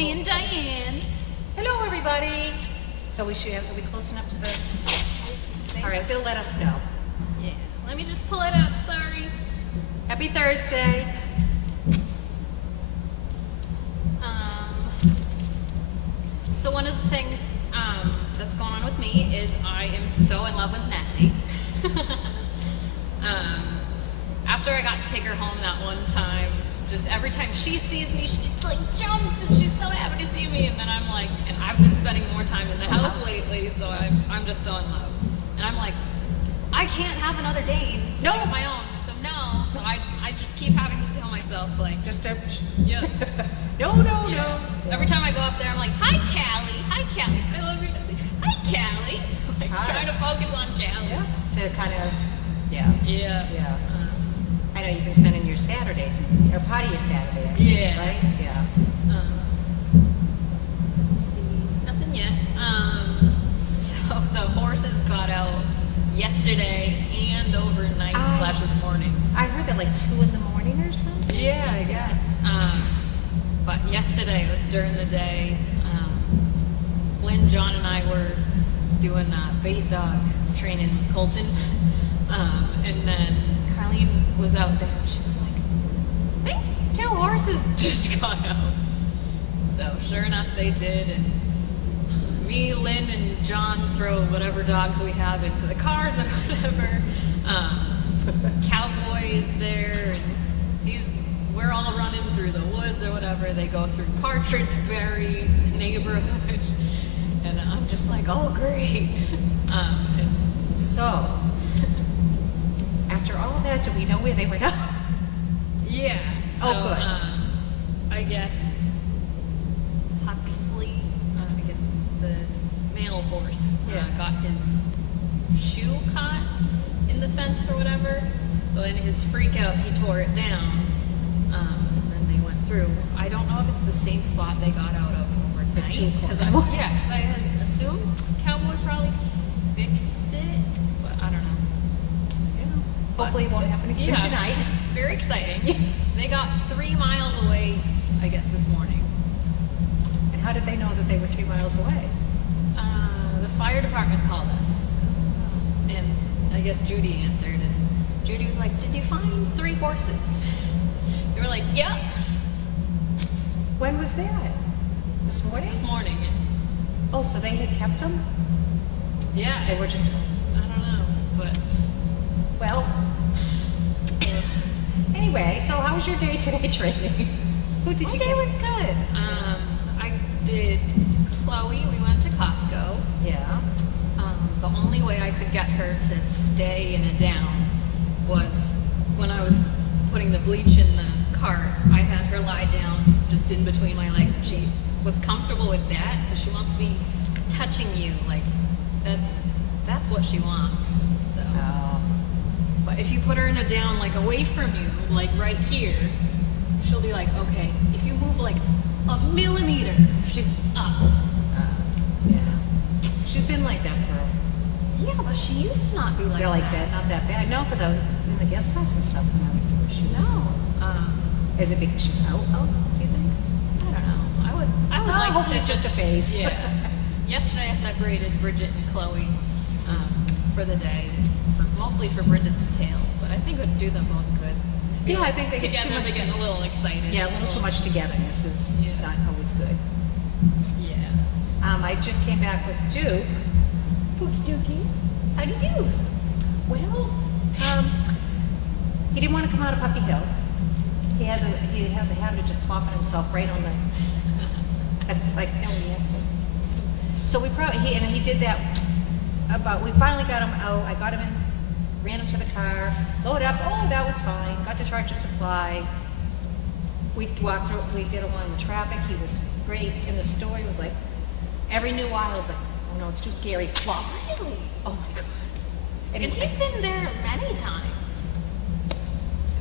me and Diane. Hello, everybody. So are we close enough to the... All right, Bill, let us know. Yeah, let me just pull it out, sorry. Happy Thursday. So one of the things that's going on with me is I am so in love with Nessie. After I got to take her home that one time, just every time she sees me, she just like jumps and she's so happy to see me. And then I'm like, and I've been spending more time in the house lately, so I'm just so in love. And I'm like, I can't have another Dane of my own, so no. So I just keep having to tell myself like, Just a... yeah. No. Every time I go up there, I'm like, hi, Callie. Hi, Callie. I love your Nessie. Hi, Callie. Like, trying to focus on Callie. Yeah, to kind of, yeah. Yeah. I know you've been spending your Saturdays, or part of your Saturday, Yeah. right? Yeah. Let's see, nothing yet. So the horses got out yesterday and overnight / this morning. I heard that like 2 in the morning or something. Yeah, I guess. But yesterday was during the day. Lynn, John, and I were doing bait dog training with Colton. And then Carlene was out there. She was like, I think 2 horses just got out. So sure enough, they did. And me, Lynn, and John throw whatever dogs we have into the cars or whatever. Cowboy is there, and we're all running through the woods or whatever. They go through Partridge Berry neighborhood, and I'm just like, oh great. So, after all of that, do we know where they went up? Yeah. So, Oh, good. I guess Huxley, I guess the male horse, got his shoe caught in the fence or whatever. So in his freak out, he tore it down. And then they went through. I don't know if it's the same spot they got out of overnight. Because I had assumed Cowboy probably fixed it, but I don't know. Hopefully it won't happen again tonight. Very exciting. They got 3 miles away, I guess, this morning. And how did they know that they were 3 miles away? The fire department called us, and I guess Judy answered, and Judy was like, did you find 3 horses? They were like, yep. When was that? This morning? This morning. Oh, so they had kept them? Yeah. They were just... I don't know, but... Well... Anyway, so how was your day today training? Who did My you day get? was good. I did Chloe. We went to Costco. Yeah. The only way I could get her to stay in a down was when I was putting the bleach in the cart. I had her lie down just in between my legs, and she was comfortable with that because she wants to be touching you. Like that's what she wants. So. But if you put her in a down like away from you, like right here, she'll be like, okay. If you move like a millimeter, she's up. Yeah. She's been like that for... Yeah, but she used to not be like They're like that, not that bad. No, because I was in the guest house and stuff when she was... No. Is it because she's out, do you think? I don't know. I would like hopefully to it's just a phase. Yeah. Yesterday I separated Bridget and Chloe for the day, mostly for Bridget's tail, but I think it would do them both good. Yeah, I think they get together, they get a little excited. Yeah, a little too much togetherness is not always good. Yeah. I just came back with Duke. Pookie Dookie. How do you do? Well, he didn't want to come out of Puppy Hill. He has a habit of just plopping himself right on the... It's like, no, we have to. So he did that we finally got him out. I got him in, ran him to the car, load up. Oh, that was fine. Got to Tractor Supply. We did along the traffic. He was great. In the store, he was like, every new aisle, I was like, oh no, it's too scary. Plop. Really? Oh my God. And he's been there many times.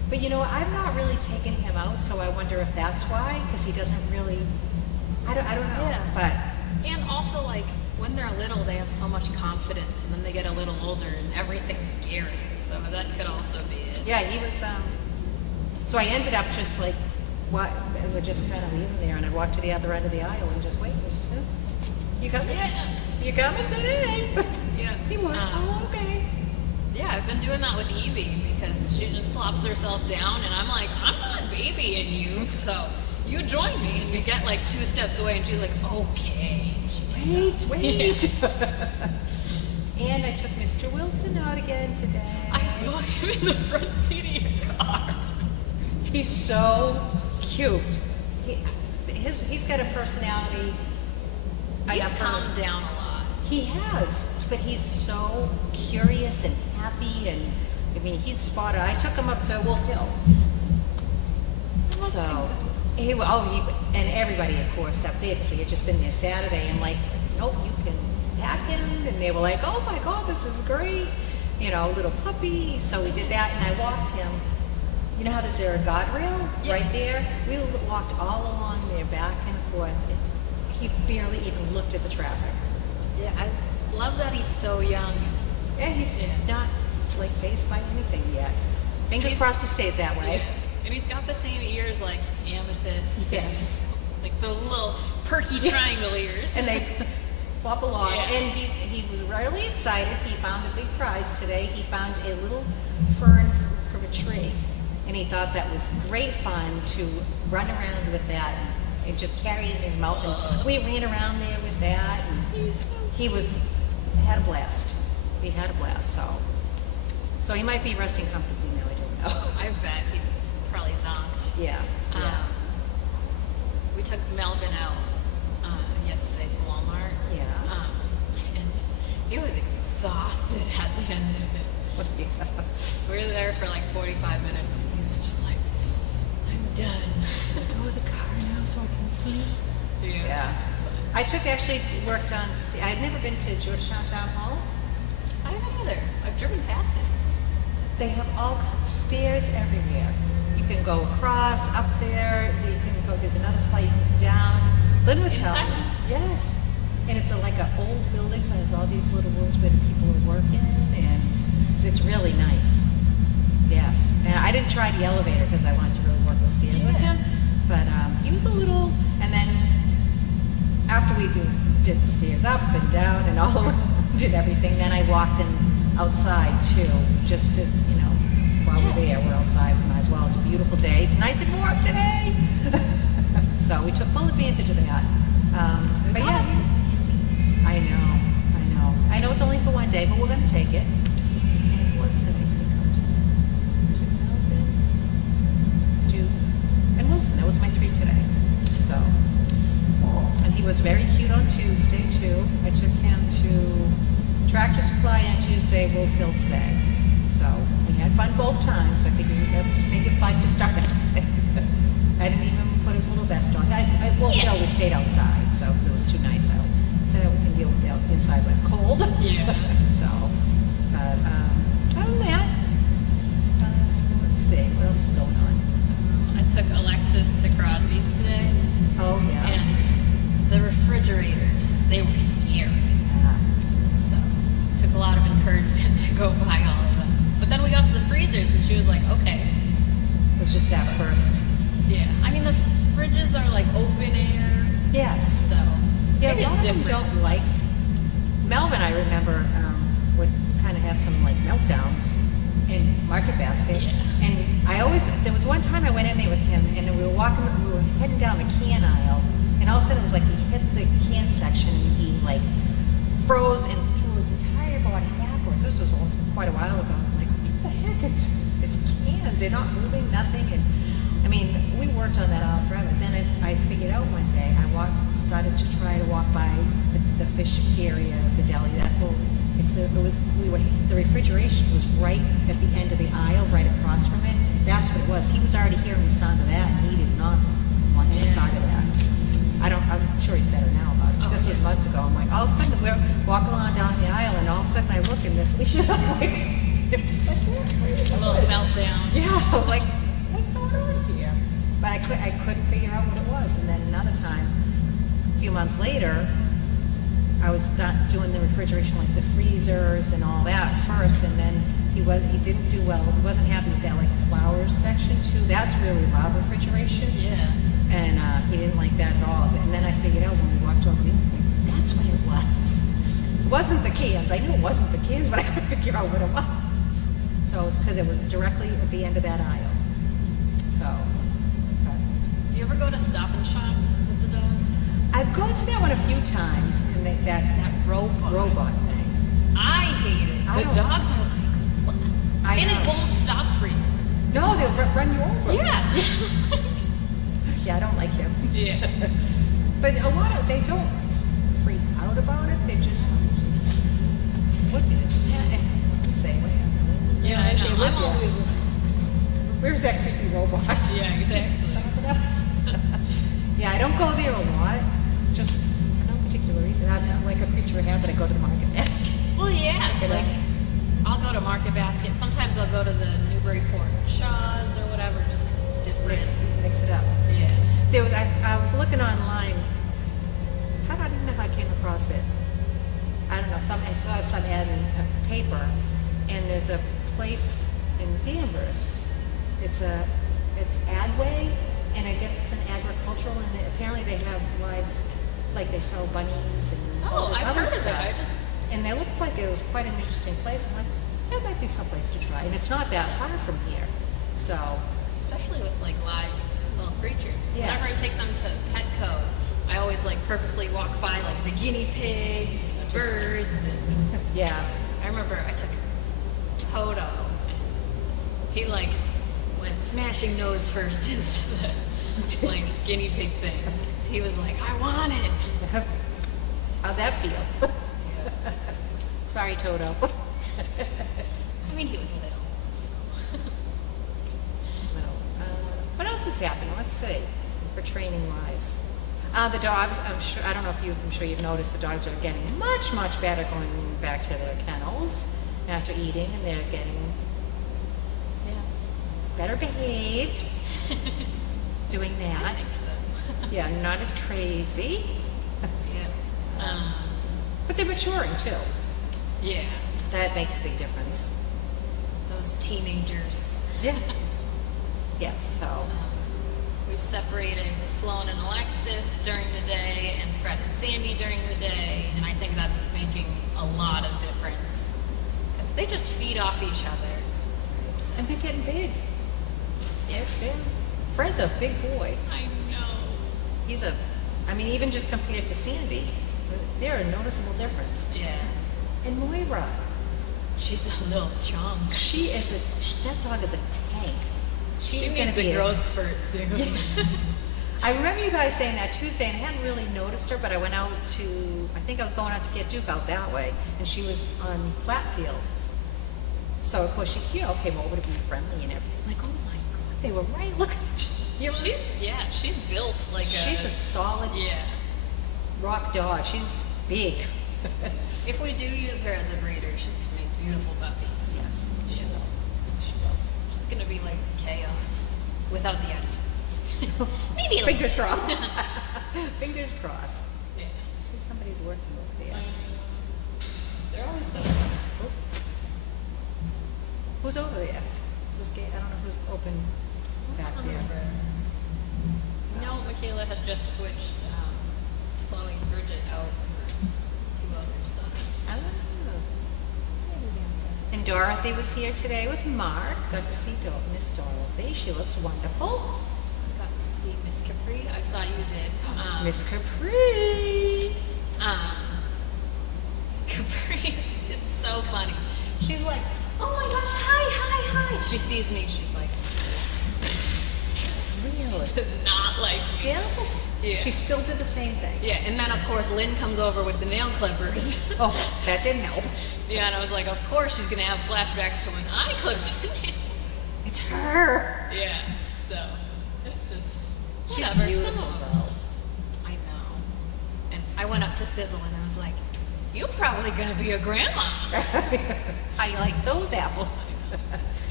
But you know, I've not really taken him out, so I wonder if that's why, because he doesn't really, I don't know. Yeah. But. And also, like, when they're little, they have so much confidence, and then they get a little older, and everything's scary. So that could also be it. Yeah, he was, so I ended up just like What, and we're just kind of leaving there, and I'd walk to the other end of the aisle and just wait. And just, you coming? Yeah. You coming today? Yeah. He went, oh, okay. Yeah, I've been doing that with Evie because she just plops herself down, and I'm like, I'm not babying you, so you join me, and we get like 2 steps away, and she's like, okay. She gets up. Wait. Yeah. And I took Mr. Wilson out again today. I saw him in the front seat of your car. He's so cute. He's got a personality. He's calmed down a lot. He has, but he's so curious and happy, and I mean, he's spotted. I took him up to Wolf Hill. So, and everybody, of course, up there, because we had just been there Saturday. I'm like, nope, you can pat him, and they were like, oh my God, this is great. You know, little puppy. So we did that, and I walked him. You know how there's a guardrail right there? We walked all along there, back and forth. He barely even looked at the traffic. Yeah, I love that he's so young. Yeah, he's not like phased by anything yet. Fingers crossed he stays that way. Yeah. And he's got the same ears like Amethyst. Yes. Like those little perky triangle ears. And they flop along. Yeah. And he was really excited. He found a big prize today. He found a little fern from a tree. And he thought that was great fun to run around with that and just carry it in his mouth. And we ran around there with that. And he had a blast. He had a blast. So he might be resting comfortably now. I don't know. I bet he's probably zonked. Yeah. We took Melvin out yesterday to Walmart. Yeah. And he was exhausted at the end of it. We were there for like 45 minutes, and he was just like, I'm done. Go to the car now so I can sleep. Yeah. I worked on, I had never been to Georgetown Town Hall. I haven't either. I've driven past it. They have all stairs everywhere. You can go across, up there, you can go, there's another flight down. Lynn was telling me. Yes. And it's like an old building, so it has all these little rooms where the people are working, and it's really nice. Yes. And I didn't try the elevator because I wanted to really work with stairs with him, but he was a little, and then after we did the stairs up and down and all around and everything, then I walked in outside too, just to, while we're there, we're outside, we might as well. It's a beautiful day. It's nice and warm today. So we took full advantage of that. But yeah, I know it's only for one day, but we're going to take it. And what else did I take out? Took Melvin, Duke, and Wilson. That was my 3 today. So, and he was very cute on Tuesday too. I took him to Tractor Supply on Tuesday, Wolf Hill today. So we had fun both times. I figured that was make it fun to start. I didn't even put his little vest on. Wolf Hill, we stayed outside, so because it was too nice out. So we can deal with the inside when it's cold. Yeah. So, but other than that, let's see, what else is going on? I took Alexis to Crosby's today. Oh yeah. And the refrigerators, they were scary. So took a lot of encouragement to go buy all of them. But then we got to the freezers, and she was like, okay. It was just that first. Yeah. I mean, the fridges are like open air. Yes. So Yeah, it a is lot of them different. don't like. Melvin, I remember, would kind of have some like meltdowns in Market Basket. Yeah. And there was one time I went in there with him, and we were heading down the can aisle, and all of a sudden it was like he hit the can section, and he like froze and threw his entire body backwards. This was quite a while ago. I'm like, what the heck? It's cans. They're not moving, nothing. And I mean, we worked on that all forever. Then I figured out one day, started to try to walk by the fish area, the deli, that whole, the refrigeration was right at the end of the aisle, right across from it. That's what it was. He was already hearing the sound of that, and he did not want any part of that. I'm sure he's better now about it. This was months ago. I'm like, all of a sudden, we're walking along down the aisle, and all of a sudden I look, and the fish is like, A little meltdown. yeah, I was like, what's going on here? But I couldn't figure out what it was. And then another time, a few months later, I was not doing the refrigeration, like the freezers and all that first, and then he he didn't do well. He wasn't happy with that like flowers section too. That's really loud refrigeration. Yeah. And he didn't like that at all. And then I figured out when we walked over the that's what it was. It wasn't the cans. I knew it wasn't the cans, but I couldn't figure out what it was. So it was because it was directly at the end of that aisle. So. Do you ever go to Stop and Shop with the dogs? I've gone to that one a few times, and that robot thing. I hate it. I The don't- dogs are like, what? I And know. it won't stop for you. No, they'll run you over. Yeah. Yeah, I don't like him. Yeah. But a lot of they don't freak out about it. They just what is that? Say what happened. Yeah, I know. They live I'm there. always. Where's that creepy robot? Yeah, exactly. Something else. Yeah, I don't go there a lot. Just for no particular reason. I'm not like a creature of habit. I go to the market basket. Well, yeah. You know? Like, I'll go to Market Basket. Sometimes I'll go to the Newburyport Shaw's or whatever, just 'cause it's different. Mix it up. Yeah. There was I was looking online. I don't know how I came across it. I don't know. I saw some ad in a paper, and there's a place in Danvers. It's Agway, and I guess it's an agricultural, and apparently they have live, like they sell bunnies and all Oh, this I've other heard of it. stuff. And they looked like it was quite an interesting place. I'm like, that might be someplace to try, and it's not that far from here. So, Especially with like live little creatures. Yes. Whenever I take them to Petco, I always like purposely walk by like the guinea pigs, and the birds, and yeah. I remember I took Toto. And he like went smashing nose first into the like guinea pig thing. He was like, I want it. How'd that feel? Sorry, Toto. I mean, he was little. So. What else is happening? Let's see. For training wise, the dogs. I'm sure you've noticed the dogs are getting much better going back to their kennels after eating, and they're getting better behaved. Doing I that. think so. Yeah, not as crazy. Yeah. But they're maturing too. Yeah. That makes a big difference. Those teenagers. Yeah. Yes, so. We've separated Sloan and Alexis during the day and Fred and Sandy during the day, and I think that's making a lot of difference because they just feed off each other. And they're getting big. Yeah, Fred's a big boy. I know. Even just compared to Sandy, there's a noticeable difference. Yeah. And Moira, She's a little chunk. that dog is a tank. She She's gonna needs be a growth spurt soon. I remember you guys saying that Tuesday, and I hadn't really noticed her, but I went out I think I was going out to get Duke out that way, and she was on Flatfield. So, of course, she came over to be friendly and everything. I'm like, oh my God, they were right. Look at you. She's built like She's a solid rock dog. She's big. If we do use her as a breeder, she's gonna make beautiful puppies. Yes, She will. She's gonna be like chaos without the attitude. Maybe a little Fingers bit. crossed. Fingers crossed. Yeah. I see somebody's working over there. They're always so. Oh. Who's over there? I don't know who's open back there. No, Michaela had just switched Chloe and Bridget out for two others. So. Oh. And Dorothy was here today with Mark. Got to see Miss Dorothy. She looks wonderful. Got to see Miss Capri. I saw you did. Miss Capri. Capri, it's so funny. She's like, oh my gosh, hi. She sees me, she's like, Really? does not like. Still? Yeah. She still did the same thing. Yeah, and then of course Lynn comes over with the nail clippers. Oh, that didn't help. Yeah, and I was like, of course she's gonna have flashbacks to when I clipped your nails. It's her. Yeah, so it's just She's whatever. beautiful, Some of them. though. I know. And I went up to Sizzle and I was like, you're probably gonna be a grandma. How you like those apples?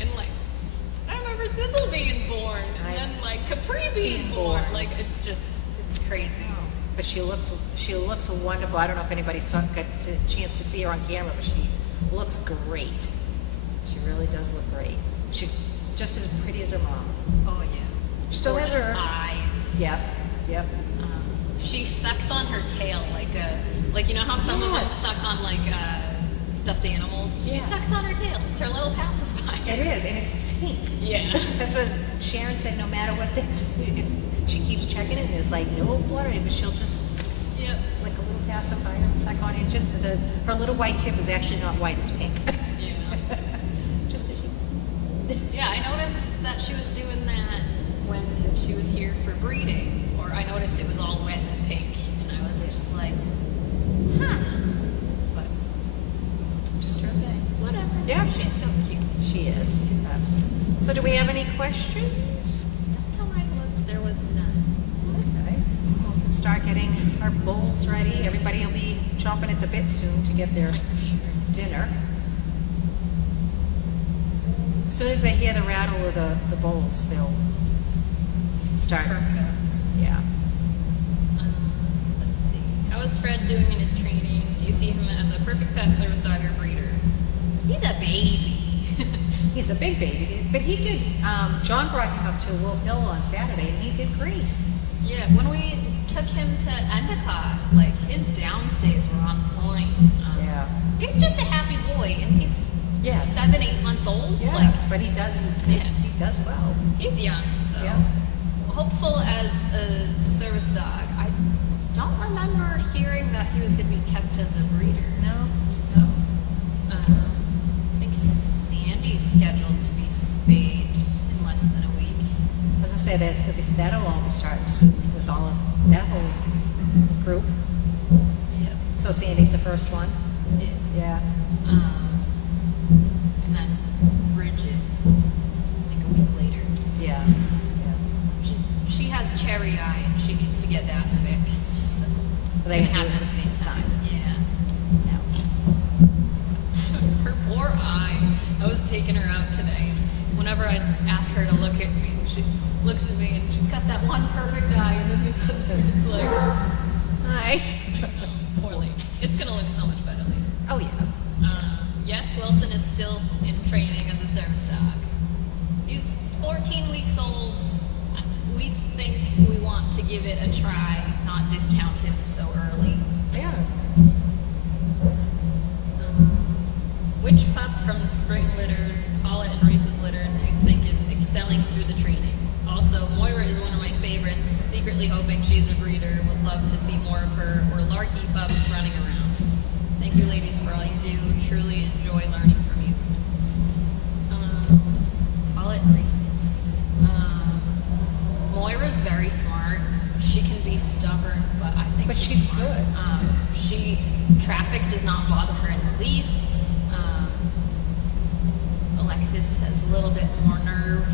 And like, I remember Sizzle being born, and then like Capri being born. Like it's crazy. But she looks wonderful. I don't know if anybody got a chance to see her on camera, but she looks great. She really does. does look great. She's just as pretty as her mom. Oh yeah. She still has Gorgeous her eyes. Yep, yep. She sucks on her tail like you know how some of them Yes. suck on like stuffed animals. She Yes. sucks on her tail. It's her little pacifier. It is, and it's pink. Yeah. That's what Sharon said. No matter what they do, she keeps checking it. And there's like no blood, but she'll just Yep. like a little pacifier and suck on it. It's just her little white tip is actually not white; it's pink. Yeah. Just as you. Yeah, I noticed that she was doing that when she was here for breeding, or I noticed it was all wet and pink, and I was just like, huh. But Just her thing. whatever. Yeah. She's so cute. She is. So, do we have any questions? Last time I looked, there was none. Okay. We can start getting our bowls ready. Everybody will be chomping at the bit soon to get their dinner. As soon as they hear the rattle of the bowls, they'll start. Perfect. Yeah. Let's see. How is Fred doing in his training? Do you see him as a perfect pet service dog or breeder? He's a baby. He's a big baby, but he did. John brought him up to Wolf Hill on Saturday, and he did great. Yeah, when we took him to Endicott, like his downstays were on point. Yeah. He's just a happy boy, and he's Yes. 7, 8 months old. Yeah, Like but he does. Yeah. He does well. he's young, so Yeah. hopeful as a service dog. I don't remember hearing that he was going to be kept as a breeder. No. So I think Sandy's scheduled to be spayed in less than a week. As I say, that'll all be starting soon with all of that whole group. Yep. So Sandy's the first one. Yeah. Yeah. And then Bridget, like a week later. Yeah. She has cherry eye and she needs to get that fixed. So it's They gonna do happen it at the same time. Yeah. Yeah. Her poor eye. I was taking her out today. Whenever I ask her to look at me, she looks at me and she's got that one perfect eye, and then the other, it's like, Hi. poor lady. It's gonna look so much better later. Oh yeah. Yes, Wilson is still in training as a service dog. He's 14 weeks old. We think we want to give it a try, not discount him so early. Yeah. Which pup from the spring litters, Paula and Reese's litter, do you think is excelling through the training? Also, Moira is one of my favorites. Secretly hoping she's a breeder. Would love to see more of her or larky pups running around. Thank you, ladies, for all you do. Truly enjoy learning from you. Paula and Reese's. Moira's very smart. She can be stubborn, but I think But she's smart. good. Traffic does not bother her in the least. Alexis has a little bit more nerve.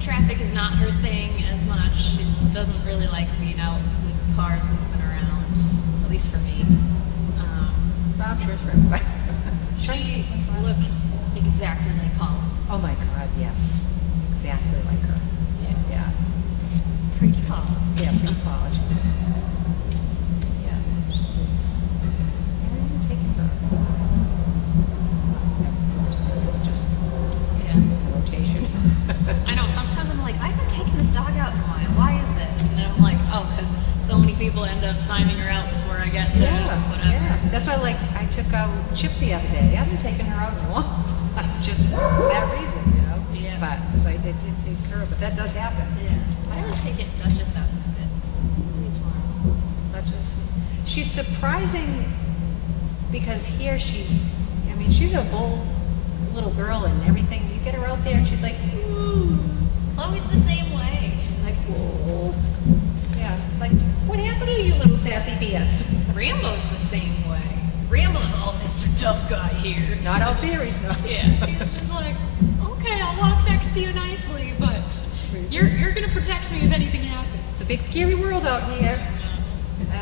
Traffic is not her thing as much. She doesn't really like being out with cars moving around, at least for me. I'm sure it's for everybody. She looks exactly like Paula. Oh my God, yes. Exactly like her. Yeah. Pretty Paula. Yeah, pretty polished. Yeah. And taking her. Just Yeah. rotation. I know, sometimes I'm like, I haven't taken this dog out in a while. Why is it? And then I'm like, oh, because so many people end up signing her out before I get to whatever. Yeah. That's why, like, I took out Chip the other day. I haven't taken her out in a long time, just for that reason, you know? Yeah. But, so I did take her, but that does happen. Yeah. I haven't taken Duchess out in a bit. So maybe tomorrow. She's surprising because here she's a bold little girl and everything. You get her out there and she's like, ooh. Chloe's the same way. Like, whoa. Yeah, it's like, what happened to you little sassy pants? Rambo's the same way. Rambo's all Mr. Tough Guy here. Not out there, he's not. Yeah, he's just like, okay, I'll walk next to you nicely, but you're gonna protect me if anything happens. It's a big scary world out here.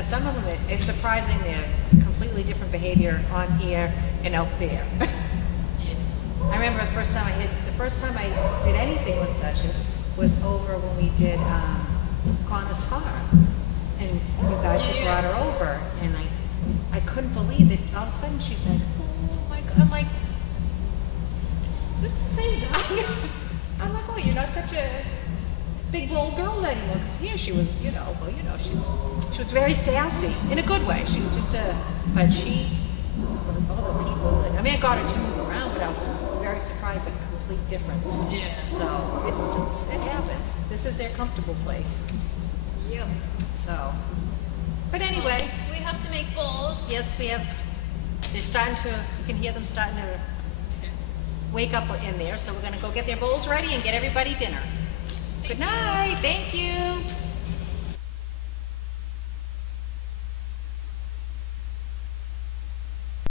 Some of them, it's surprising they're completely different behavior on here and out there. I remember the first time I did anything with Duchess was over when we did Connor's Farm, and you guys had brought her over, and I couldn't believe that all of a sudden she's like, oh my I'm like, It's the same dog. I'm like, oh, you're not such a big bold girl anymore. Because here she was, you know, well, you know, she was very sassy in a good way. She was just but she, with all the people, and I mean, I got her to move around, but I was very surprised at the complete difference. Yeah. So it happens. This is their comfortable place. Yep. So, but anyway, We have to make bowls. yes, we have. They're starting to. You can hear them starting to wake up in there. So we're gonna go get their bowls ready and get everybody dinner. Good night. Thank you.